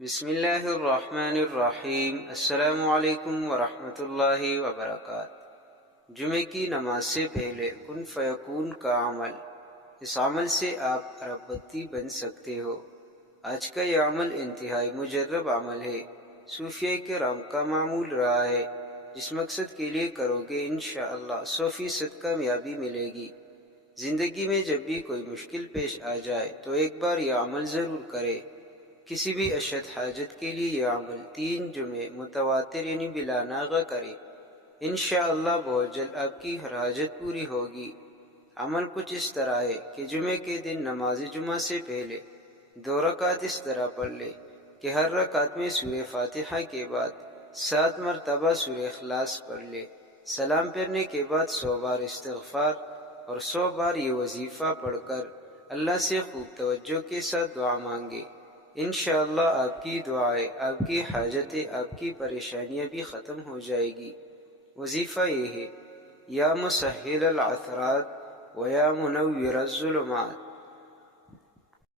بسم اللہ الرحمن الرحیم۔ السلام علیکم ورحمۃ اللہ وبرکاتہ۔ جمعے کی نماز سے پہلے کن فیکون کا عمل، اس عمل سے آپ اربپتی بن سکتے ہو۔ آج کا یہ عمل انتہائی مجرب عمل ہے، صوفیہ کرام کا معمول رہا ہے۔ جس مقصد کے لیے کرو گے انشاءاللہ 100% کامیابی ملے گی۔ زندگی میں جب بھی کوئی مشکل پیش آ جائے تو ایک بار یہ عمل ضرور کرے۔ کسی بھی اشد حاجت کے لیے یہ عمل 3 جمعے متواتر یعنی بلا ناغہ کرے، انشاءاللہ بہت جلد آپ کی ہر حاجت پوری ہوگی۔ عمل کچھ اس طرح ہے کہ جمعے کے دن نماز جمعہ سے پہلے 2 رکعت اس طرح پڑھ لے کہ ہر رکعت میں سورہ فاتحہ کے بعد 7 مرتبہ سورہ اخلاص پڑھ لے۔ سلام پھرنے کے بعد 100 بار استغفار اور 100 بار یہ وظیفہ پڑھ کر اللہ سے خوب توجہ کے ساتھ دعا مانگے۔ انشاءاللہ آپ کی دعائیں، آپ کی حاجتیں، آپ کی پریشانیاں بھی ختم ہو جائے گی۔ وظیفہ یہ ہے: یا مسہل العثرات و یا منور الظلمات